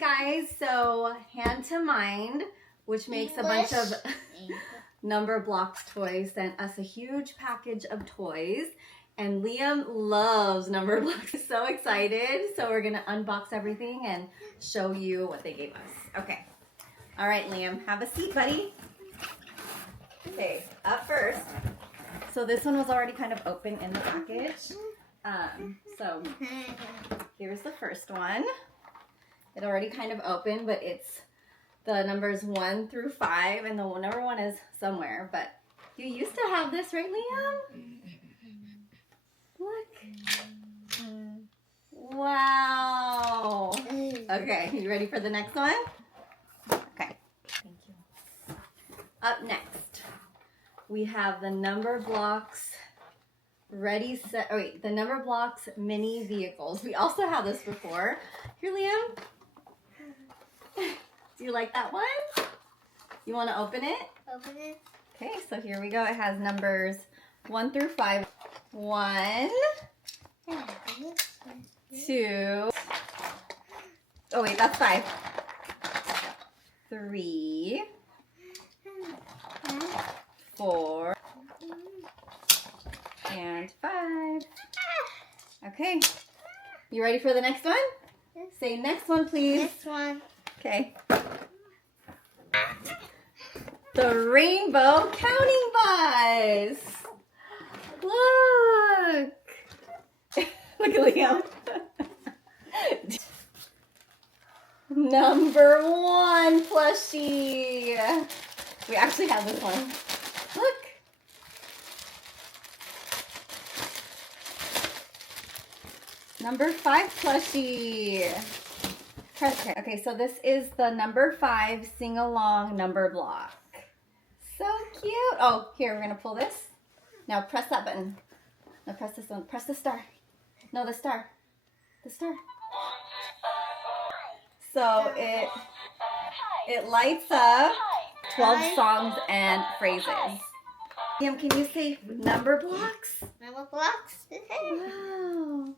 guys, so Hand to Mind, which makes a bunch of Numberblocks toys, sent us a huge package of toys, and Liam loves Numberblocks. He's so excited, so we're gonna unbox everything and show you what they gave us. Okay, all right, Liam, have a seat, buddy. Okay, up first. So this one was already kind of open in the package. So here's the first one. It already kind of opened, but it's the numbers 1 through 5, and the number 1 is somewhere. But you used to have this, right, Liam? Look. Wow. Okay, you ready for the next one? Okay. Thank you. Up next, we have the Numberblocks Ready, Set, oh wait, the Numberblocks mini vehicles. We also had this before. Here, Liam. Do you like that one? You want to open it? Open it. Okay, so here we go. It has numbers 1 through 5. 1, 2. Oh wait, that's 5. 3, 4, and 5. Okay. You ready for the next one? Say next one, please. Next one. Okay. The rainbow counting bus. Look. Look at Liam. Number 1 plushie. We actually have this one. Look. Number 5 plushie. Okay, so this is the number 5 sing-along Numberblock. So cute. Oh, here, we're going to pull this. Now press that button. Now press this one. Press the star. No, the star. The star. So it lights up 12 songs and phrases. Liam, can you say Numberblocks? Numberblocks. Wow.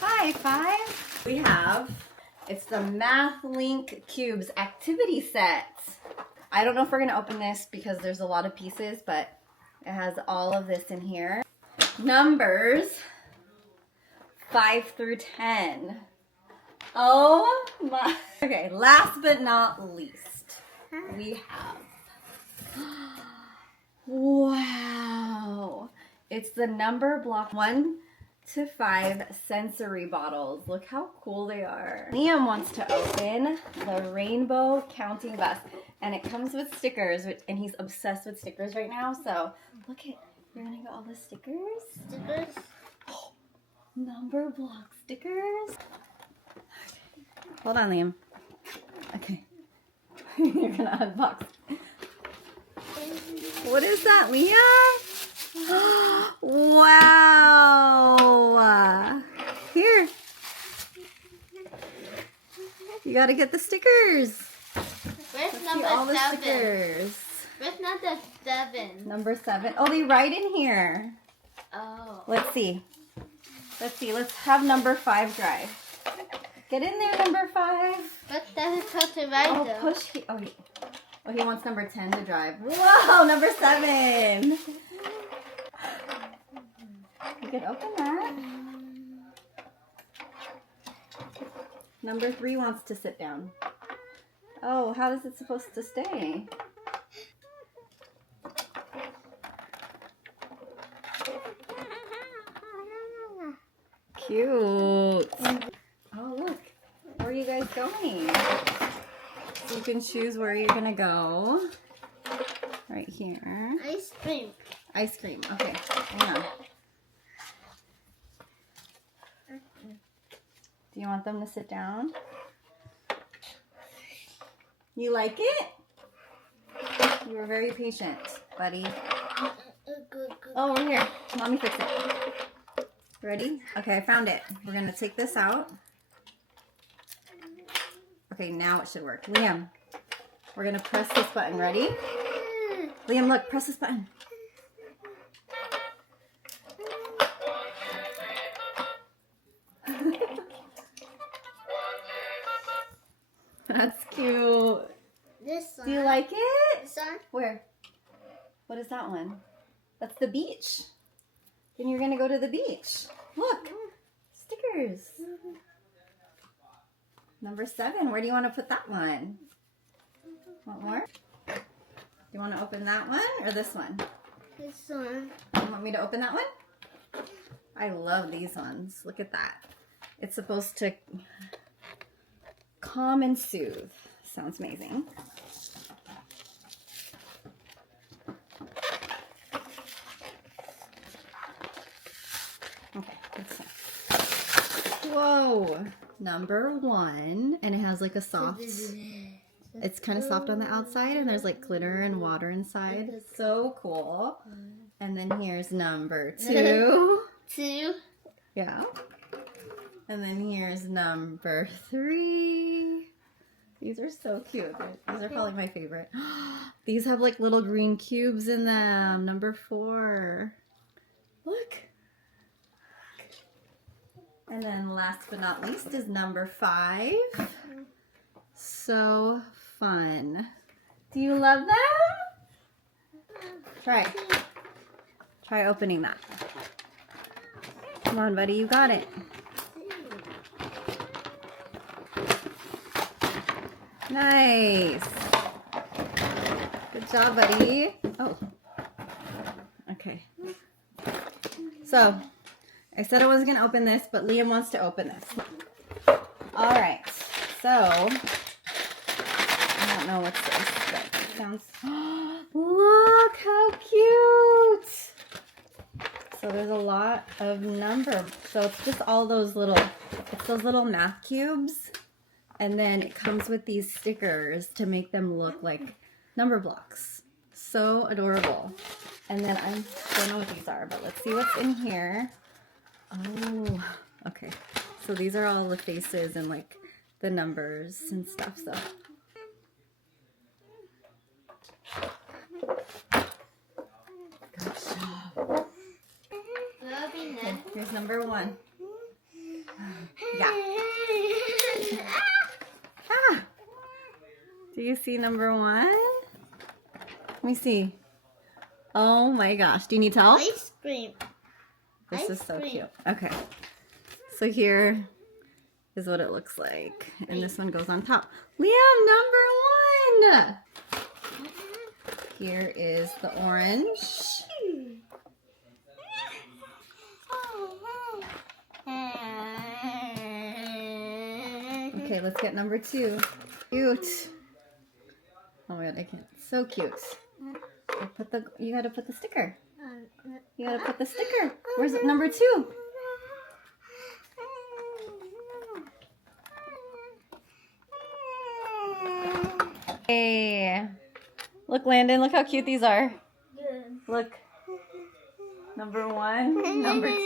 High five. We have, it's the MathLink Cubes activity set. I don't know if we're gonna open this because there's a lot of pieces, but it has all of this in here. Numbers 5 through 10. Oh my. Okay, last but not least, we have, wow. It's the Numberblock 1 to 5 sensory bottles. Look how cool they are. Liam wants to open the rainbow counting bus, and it comes with stickers, and he's obsessed with stickers right now. So look at, you're gonna get all the stickers. Stickers. Oh, Numberblock stickers. Okay. Hold on, Liam. Okay. You're gonna unbox. What is that, Liam? Wow! Here. You gotta get the stickers. Where's Number all the 7? Stickers. Where's number 7? Number 7. Oh, they write in here. Oh. Let's see. Let's see. Let's have number 5 drive. Get in there, number 5. What does it supposed to write? Oh, push. He wants number 10 to drive. Whoa, number 7. You can open that. Number 3 wants to sit down. Oh, how is it supposed to stay? Cute. Oh, look. Where are you guys going? So you can choose where you're going to go. Right here. Ice cream. Ice cream. Okay. Hang on. Do you want them to sit down? You like it? You were very patient, buddy. Oh, we're here. Let me fix it. Ready? Okay, I found it. We're going to take this out. Okay, now it should work. Liam, we're going to press this button. Ready? Liam, look. Press this button. That's cute. This one. Do you like it? This one. Where? What is that one? That's the beach. Then you're gonna go to the beach. Look, stickers. Number 7, where do you want to put that one? Want more? Do you want to open that one or this one? This one. You want me to open that one? I love these ones. Look at that. It's supposed to calm and soothe. Sounds amazing. Okay, let's see. Whoa! Number 1, and it has like a soft, it's kind of soft on the outside, and there's like glitter and water inside. So cool. And then here's number 2. 2. Yeah. And then here's number 3. These are so cute. These are probably my favorite. These have like little green cubes in them. Number 4. Look. And then last but not least is number 5. So fun. Do you love them? Try opening that. Come on, buddy, you got it. Nice. Good job, buddy. Oh. Okay. So, I said I wasn't going to open this, but Liam wants to open this. All right. So, I don't know what's this, but it sounds... Look how cute! So there's a lot of so it's just all those little, it's those little math cubes. And then it comes with these stickers to make them look like number blocks. So adorable. And then I don't know what these are, but let's see what's in here. Oh, okay. So these are all the faces and like the numbers and stuff. So good job. Okay, here's number 1. Yeah. Ah. Do you see number 1? Let me see. Oh my gosh. Do you need help? Ice cream. This is so cute. Okay. So here is what it looks like. And this one goes on top. Liam, number 1! Here is the orange. Okay, let's get number 2. Cute. Oh my god, I can't. So cute. You gotta put the sticker. You gotta put the sticker. Where's number 2? Hey. Look, Landon, look how cute these are. Look. Number 1, number 2.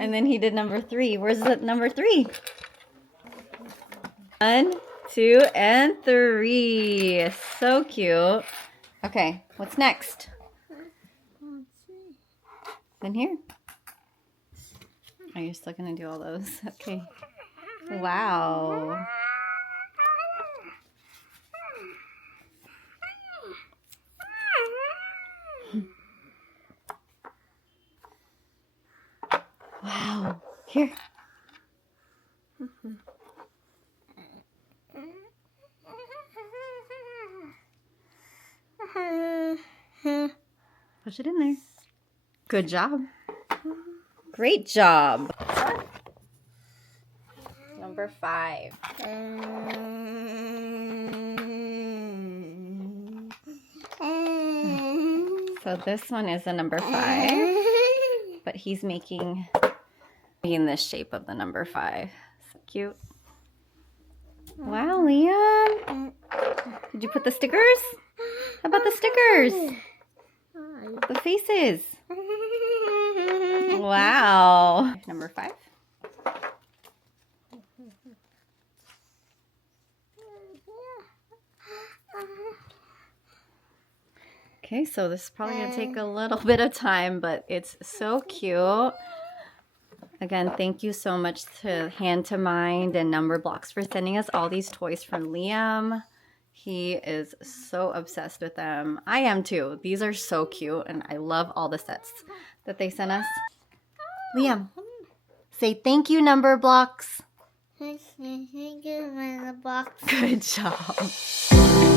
And then he did number 3. Where's the number 3? 1, 2, and 3. So cute. Okay, what's next? In here. Oh, you're still gonna do all those. Okay. Wow. Wow. Here. Push it in there. Good job. Great job. Number 5. So this one is a number 5, but he's making in this shape of the number 5. So cute. Wow, Liam. Did you put the stickers? How about the stickers? The faces. Wow. Number 5. Okay, so this is probably going to take a little bit of time, but it's so cute. Again, thank you so much to Hand to Mind and Numberblocks for sending us all these toys from Liam. He is so obsessed with them. I am too. These are so cute, and I love all the sets that they sent us. Liam, say thank you, Numberblocks. Thank you, Numberblocks. Good job.